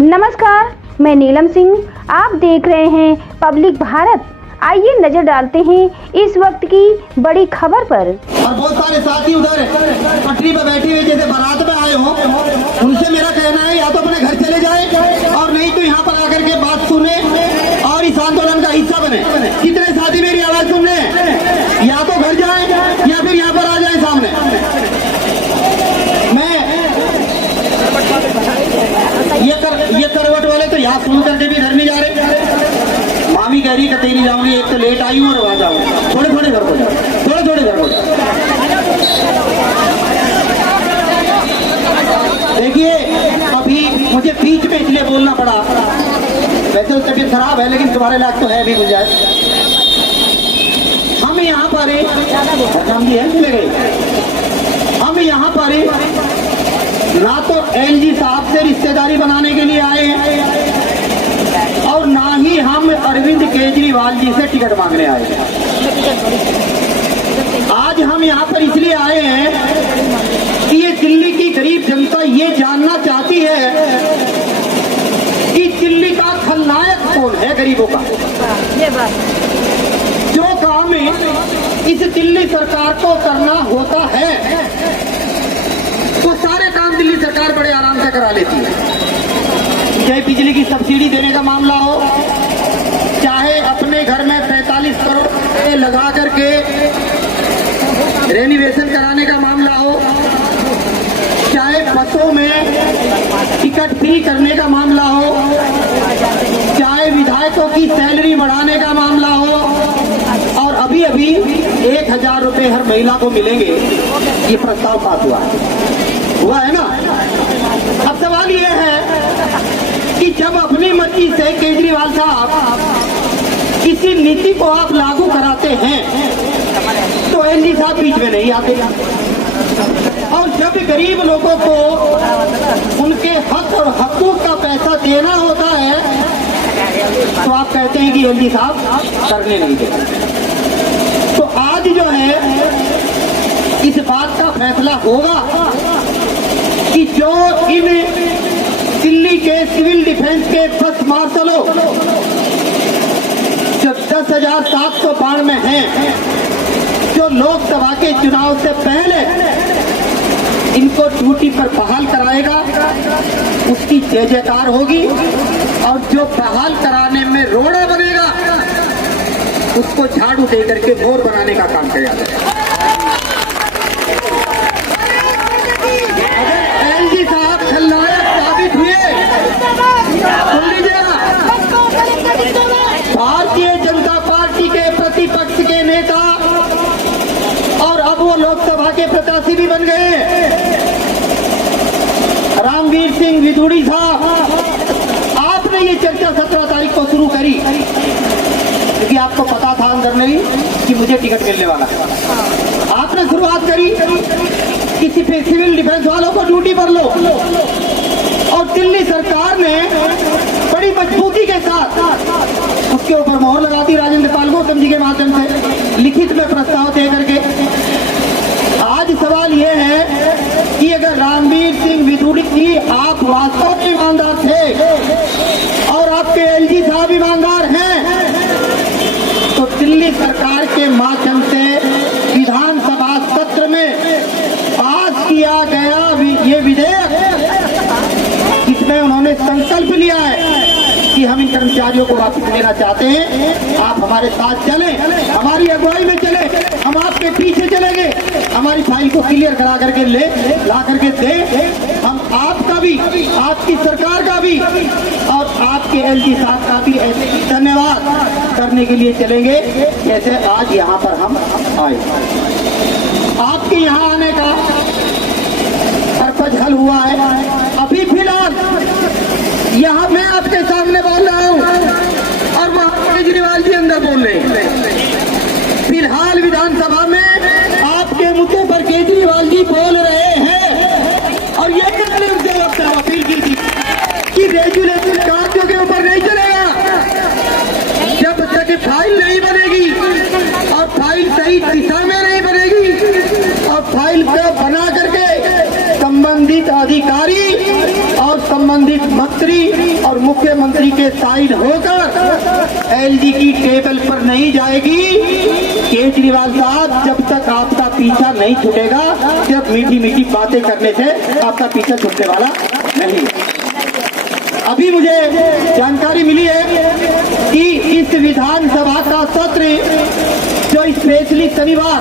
नमस्कार, मैं नीलम सिंह। आप देख रहे हैं पब्लिक भारत। आइए नजर डालते हैं इस वक्त की बड़ी खबर पर। और बहुत सारे साथी उधर पटरी पर बैठे हुए जैसे बारात में आए हो, उनसे मेरा कहना है या तो अपने घर चले जाए और नहीं तो यहाँ पर आकर के बात सुने और इस आंदोलन का हिस्सा बने। कितने साथी मेरी आवाज सुन रहे हैं? या तो घर जाए या फिर यहाँ पर आ जाए सामने। मैं ये करवट वाले तो यहाँ सुन करके भी घर नहीं जा रहे। मामी कह रही कतई नहीं जाऊंगी, एक तो लेट आई हूँ और वहां जाऊंगी। थोड़े थोड़े घर को जाओ, थोड़े थोड़े घर को जाओ। देखिए, अभी मुझे बीच में इसलिए बोलना पड़ा, वैसे तो तबीयत खराब है लेकिन तुम्हारे लायक तो है भी गुंजाइश। हम यहाँ पर हम यहाँ पर ना तो एलजी साहब से रिश्तेदारी बनाने के लिए आए हैं और ना ही हम अरविंद केजरीवाल जी से टिकट मांगने आए हैं। आज हम यहाँ पर इसलिए आए हैं कि ये दिल्ली की गरीब जनता ये जानना चाहती है कि दिल्ली का खलनायक कौन है गरीबों का। जो काम इस दिल्ली सरकार को करना होता है वो सारे काम दिल्ली सरकार बड़े आराम से करा लेती है। चाहे बिजली की सब्सिडी देने का मामला हो, चाहे अपने घर में 45 करोड़ लगा करके रेनोवेशन कराने का मामला हो, चाहे बसों में टिकट फ्री करने का मामला हो, चाहे विधायकों की सैलरी बढ़ाने का मामला हो, और अभी अभी 1000 रुपए हर महिला को मिलेंगे, ये प्रस्ताव पास हुआ है ना। अब सवाल ये है कि जब अपनी मर्जी से केजरीवाल साहब किसी नीति को आप लागू कराते हैं तो एलजी साहब बीच में नहीं आते, और जब गरीब लोगों को उनके हक और हकूक का पैसा देना होता है तो आप कहते हैं कि एलजी साहब करने नहीं देते। तो आज जो है इस बात का फैसला होगा कि जो इन दिल्ली के सिविल डिफेंस के बस मार्शलों जो 10,792 में हैं, जो लोकसभा के चुनाव से पहले इनको ड्यूटी पर बहाल कराएगा, उसकी जय जयकार होगी, और जो बहाल कराने में रोड़ा बनेगा उसको झाड़ू दे करके मोर बनाने का काम किया जाएगा। एलजी साहब खलनायक साबित हुए, सुन लीजिएगा, भारतीय जनता पार्टी के प्रतिपक्ष के नेता और अब वो लोकसभा के प्रत्याशी भी बन गए। रामवीर सिंह विधूड़ी साहब, आपने ये चर्चा 17 तारीख को शुरू करी क्योंकि आपको पता था अंदर में कि मुझे टिकट मिलने वाला है। आपने शुरुआत करी किसी सिविल डिफेंस वालों को ड्यूटी पर लो, और दिल्ली सरकार ने बड़ी मजबूती के साथ उसके ऊपर मोहर लगा दी राजेंद्र पाल गौतम जी के माध्यम से लिखित में प्रस्ताव दे करके। आज सवाल यह है कि अगर रामवीर सिंह विधूड़ी जी आप वास्तव में ईमानदार थे और आपके एलजी साहब ईमानदार हैं तो दिल्ली सरकार के माध्यम से विधानसभा सत्र में पास किया गया ये विधेयक, इसमें उन्होंने संकल्प लिया है कि हम इन कर्मचारियों को वापस लेना चाहते हैं। आप हमारे साथ चलें, हमारी अगुवाई में चलें, हम आपके पीछे चलेंगे, हमारी फाइल को क्लियर करा करके ला करके दे। हम आपका भी, आपकी सरकार का भी और आपके एलजी साहब का भी धन्यवाद करने के लिए चलेंगे जैसे आज यहाँ पर हम आए। आपके यहाँ आने का पर्पज हल हुआ है। अभी फिलहाल यहाँ मैं आपके सामने बोल रहा हूँ और वहाँ केजरीवाल जी अंदर बोल रहे हैं। फिलहाल विधानसभा में आपके मुद्दे पर केजरीवाल जी बोल रहे हैं और ये उनसे अपील की थी कि रेगुलेशन कार्यों के ऊपर नहीं चलेगा जब तक फाइल नहीं बनेगी, और फाइल सही दिशा में नहीं बनेगी, और फाइल को बना करके संबंधित संबंधित अधिकारी और संबंधित मंत्री और मुख्यमंत्री के साइन होकर एलजी की टेबल पर नहीं जाएगी। केजरीवाल साहब, जब तक आपका पीछा नहीं छूटेगा, सिर्फ मीठी मीठी बातें करने से आपका पीछा छूटने वाला नहीं। अभी मुझे जानकारी मिली है कि इस विधानसभा का सत्र जो स्पेशली शनिवार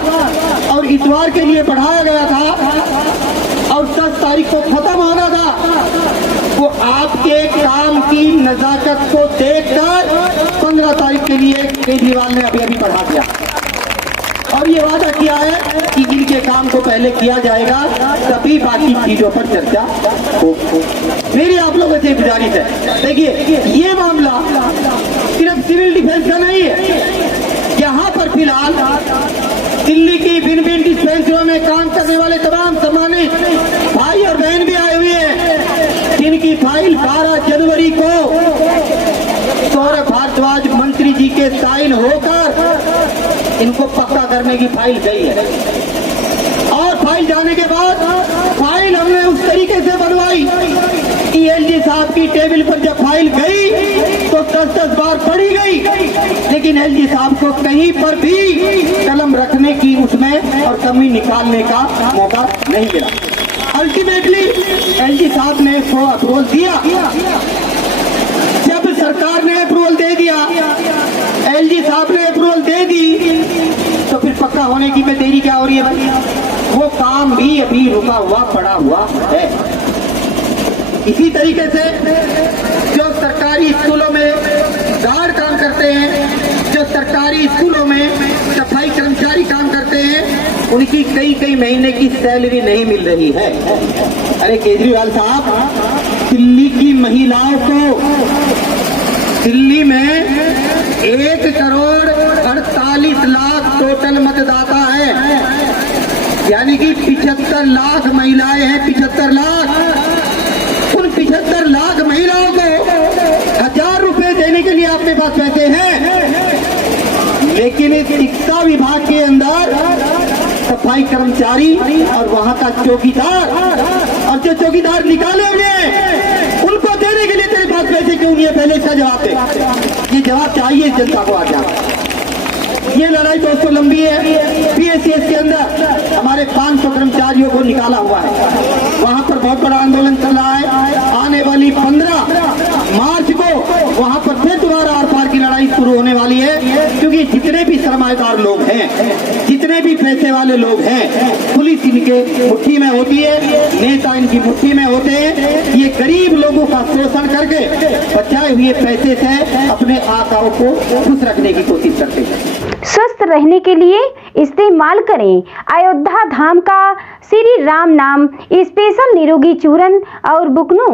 और इतवार के लिए बढ़ाया गया था और 10 तारीख को खत्म होना था, वो आपके काम की नजाकत को देखकर 15 तारीख के लिए केजरीवाल ने अभी बढ़ा दिया और ये वादा किया है कि इनके काम को पहले किया जाएगा, तभी बाकी चीजों पर चर्चा हो। मेरी आप लोगों से गुजारिश है, देखिए ये मामला सिर्फ सिविल डिफेंस का नहीं है। यहाँ पर फिलहाल दिल्ली की भिन्न भिन्न डिस्पेंसरियों में काम करने वाले तमाम सम्मानित भाई और बहन भी आए हुए हैं, जिनकी फाइल 12 जनवरी को सौरभ भारद्वाज मंत्री जी के साइन होकर इनको पक्का करने की फाइल गई है। और फाइल जाने के बाद फाइल हमने उस तरीके से बनवाई कि एलजी साहब की टेबल पर जब फाइल गई तो 10-10 बार पढ़ी गई, लेकिन एलजी साहब को कहीं पर भी कलम रखने की उसमें और कमी निकालने का मौका नहीं मिला। अल्टीमेटली एलजी साहब ने इसको अप्रूवल दिया। जब सरकार ने अप्रूवल दे दिया, एलजी साहब ने अप्रूवल दे दी, तो फिर पक्का होने की में देरी क्या हो रही है भाई? वो काम भी अभी रुका हुआ पड़ा हुआ है। इसी तरीके से जो सरकारी स्कूलों में गार्ड काम करते हैं, जो सरकारी स्कूलों में सफाई कर्मचारी काम करते हैं, उनकी कई महीने की सैलरी नहीं मिल रही है। अरे केजरीवाल साहब, दिल्ली की महिलाओं को, दिल्ली में 1 करोड़ 48 लाख टोटल मतदाता है, यानी कि 75 लाख महिलाएं हैं। 75 लाख, उन 75 लाख महिलाओं को 1000 रुपए देने के लिए आपके पास पैसे हैं, लेकिन इस शिक्षा विभाग के अंदर सफाई कर्मचारी और वहां का चौकीदार और जो चौकीदार निकाले हुए उनको देने के लिए तेरे पास पैसे क्यों नहीं है? पहले इसका जवाब दे। ये जवाब चाहिए जनता को आज। ये लड़ाई दोस्तों लंबी है। पीएससीएस के अंदर हमारे 500 कर्मचारियों को निकाला हुआ है, वहां पर बहुत बड़ा आंदोलन चल रहा है। आने वाली 15 मार्च को वहां पर फिर दोबारा आर पार की लड़ाई शुरू होने वाली है, क्योंकि जितने भी सरमाएदार लोग हैं, जितने भी पैसे वाले लोग हैं, पुलिस इनके मुट्ठी में होती है, नेता इनकी मुट्ठी में होते हैं। ये गरीब लोगों का शोषण करके बचाए हुए पैसे से अपने आकाओं को खुश रखने की कोशिश करते हैं। स्वस्थ रहने के लिए इस्तेमाल करें अयोध्या धाम का श्री राम नाम स्पेशल निरोगी चूर्ण और बुकनू।